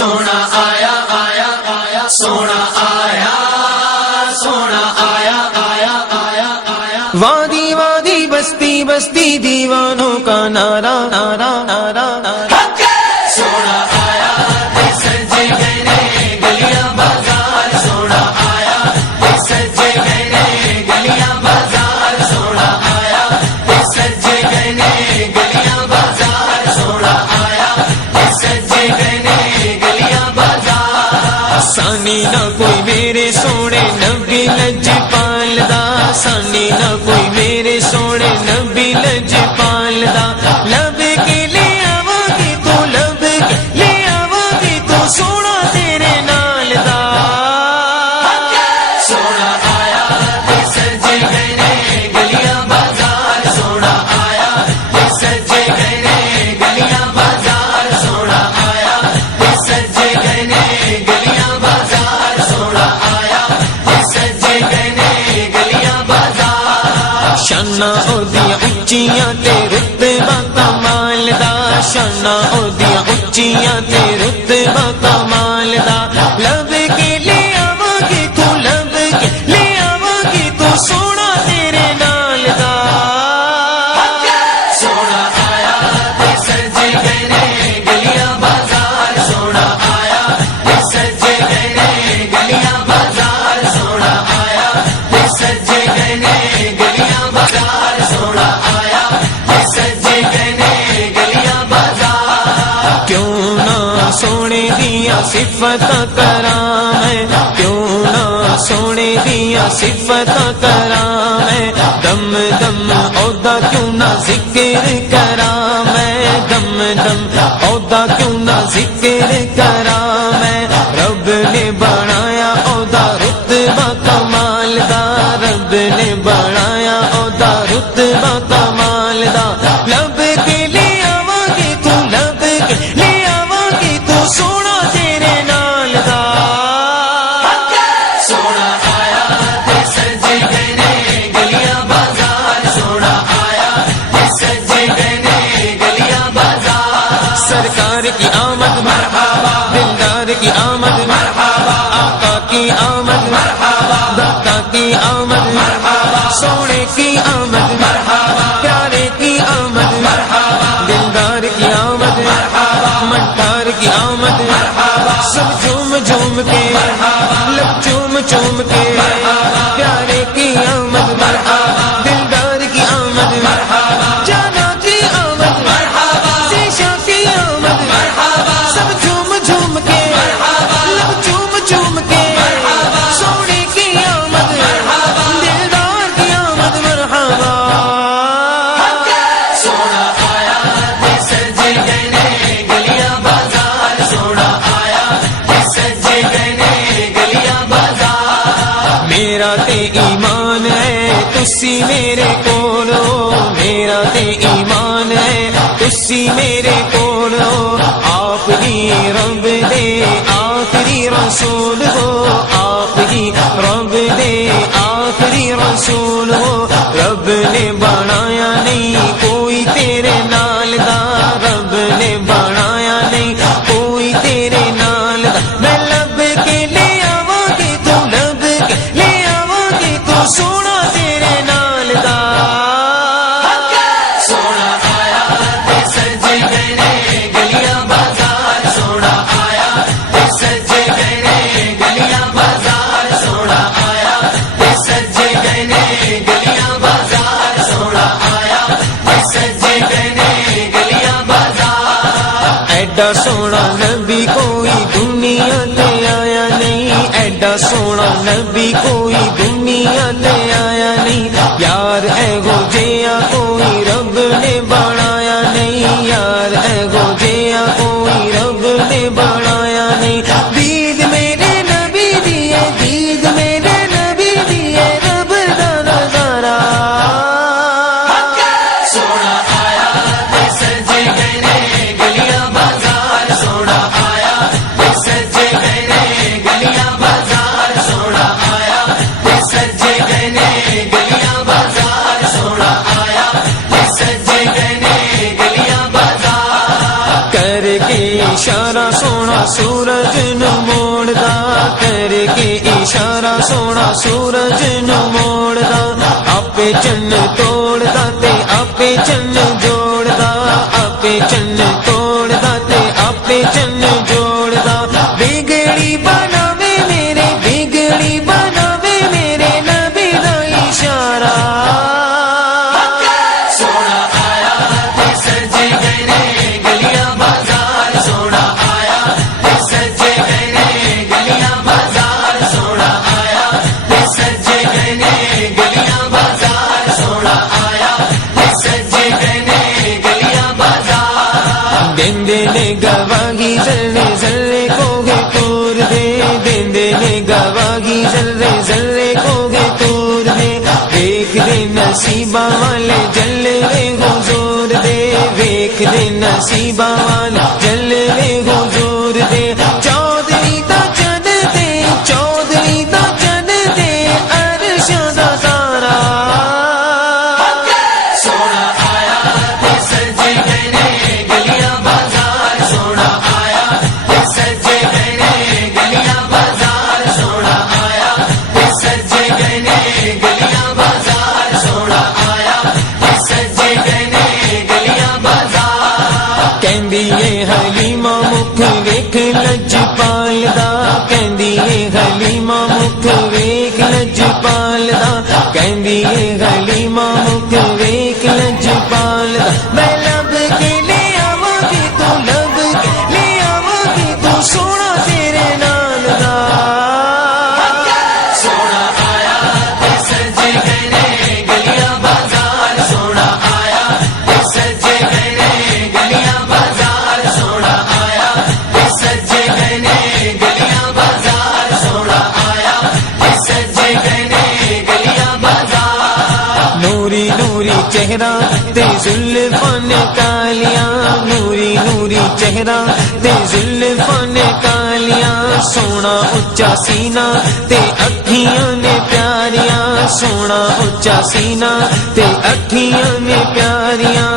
سونا آیا آیا آیا سونا آیا سونا آیا آیا آیا آیا وادی وادی بستی بستی دیوانوں کا نعرہ نعرہ نعرہ نعرہ سونا آیا سجے گئے گلیاں بازار سونا آیا سجے گئے گلیاں بازار سونا آیا سجے گئے گلیاں بازار سونا آیا سجے گئے گلیاں بازار سانی نہ کوئی میرے سونے نبی لجپال دا سانی نہ کوئی میرے سونے نبی لجپال دا لب کے لے آواں گی تو لب کے لے آواں گی تو سونا تیرے نال دا سونا آیا سجے گئے گلیاں بازار سونا آیا سجے گئے گلیاں بازار سونا آیا سجے گئے گلیاں بازار سونا آیا سجے گئے گلیاں بازار شاناں اودیاں اچیاں تے رتبہ کمال دا شاناں اودیاں اچیاں تے رتبہ کمال دا لب کے لے آواں گی تو لب کے لے آواں گی تو سونا تیرے نال دا سونا آیا سجے گئے گلیاں بازار سونا آیا سجے گئے گلیاں بازار سونا آیا سجے گئے گلیاں بازار سونا آیا سجے گئے گلیاں بازار کیوں نہ سونے دیا صفت کراں میں کیوں نہ سونے دیا صفت کراں میں دم دم عہدہ کیوں نہ ذکر کراں میں دم دم عہدہ کیوں نہ ذکر کراں میں رب نے بنایا عہدہ رتبہ کمال دا رب نے بنایا عہدہ رتبہ کمال دا لب کے لے آواں گی تو لب کے لے آواں گی تو سونا تیرے نال دا سونا آیا سجے گئے گلیاں بازار سونا آیا سجے گئے گلیاں بازار سرکار کی آمد مرحبا دلدار کی آمد مرحبا آقا کی آمد مرحبا داتا کی آمد مرحبا سونے کی آمد مرحبا پیارے کی آمد مرحبا دلدار کی آمد مرحبا مٹھار کی آمد مرحبا سب جھوم جھوم کے لب چوم چوم کے پیارے کی آمد مرحبا دلدار کی آمد مرحبا جانا کی آمد مرحبا شیشہ کی آمد مرحبا سب جھوم جھوم کے لب چوم چوم کے سونے کی آمد دلدار کی آمد مرحبا سونا آیا سجے گئے گلیاں بازار سونا آیا سجے گئے گلیاں بازار میرا تے ایمان ہے تسی میرے کولو میرا تے ایمان ہے تسی میرے کولو آپ ہی رب دے آخری رسول ہو آپ ہی رب دے آخری رسول ہو رب نے بنایا نہیں کوئی تیرے نال دا رب نے بنایا نہیں کوئی تیرے نال دا میں لب کے لے آواں گی تو لب کے لے آواں گی تو سونا تیرے نال دا سونا آیا سجے گئے گلیاں بازار سونا آیا سجے گئے گلیاں بازار سونا آیا سجے گئے گلیاں بازار سونا آیا سجے گئے گلیاں بازار ایڈا سونا نبی کوئی دنیا تے آیا نہیں ایڈا سونا نبی کوئی دنیا تے آیا نہیں یار اے گو جیا کوئی رب نے بنایا نہیں یار اے گو جیا کوئی رب نے بنایا نہیں دید میرے نبی دیے دید میرے نبی دیے رب دا نظارہ سونا آیا سجے گئے گلیاں بازار سونا آیا سجے گئے گلیاں بازار سونا آیا سونا سورج نو موڑدا کر کے اشارہ سونا سورج نو موڑدا آپے چن توڑدا تے آپے چن جوڑدا آپے چن توڑدا تے آپے چن جوڑدا بگڑی بناوے میرے بگڑی بناوے میرے نبی دا اشارہ سونا آیا تے سجے گئے نے گلیاں بازار سونا آیا تے سجے گئے نے گلیاں بازار سونا آیا تے سجے گئے نے گلیاں بازار سونا آیا تے سجے گئے نے گلیاں بازار دیندے نے گواہی ذرے ذرے کو گے تور دے دیندے نے گواہی ذرے ذرے کو گے تور دے ویکھ دے نصیباں والے جلوے حضور دے ویکھ دے نصیباں والے جلوے حضور دے چودھری دا چن دے چودھری دا چن دے عرش دا سارا سونا آیا تے سجے گئے نے گلیاں بازار سونا آیا تے سجے گئے نے گلیاں بازار سونا آیا تے سجے گئے نے گلیاں بازار سونا آیا تے سجے گئے نے گلیاں بازار کہندی اے حلیمہ مکھ ویکھ لجپال دا کہندی اے حلیمہ مکھ ویکھ لجپال دا کہندی اے حلیمہ مکھ ویکھ لجپال دا میں لب کے لے آواں گی تو لب کے لے آواں گی تو سونا تیرے نال دا سونا آیا تے سجے گئے نے گلیاں بازار سونا آیا تے سجے گئے نے گلیاں بازار سونا آیا تے سجے گئے نے گلیاں بازار سونا آیا تے سجے گئے نے گلیاں بازار نوری نوری چہرہ تے زلفاں نے کالیاں نوری نوری چہرہ تے زلفاں نے کالیاں سونا اچا سینہ تے اکھیاں نے پیاریاں سونا اچا سینہ تے اکھیاں نے پیاریاں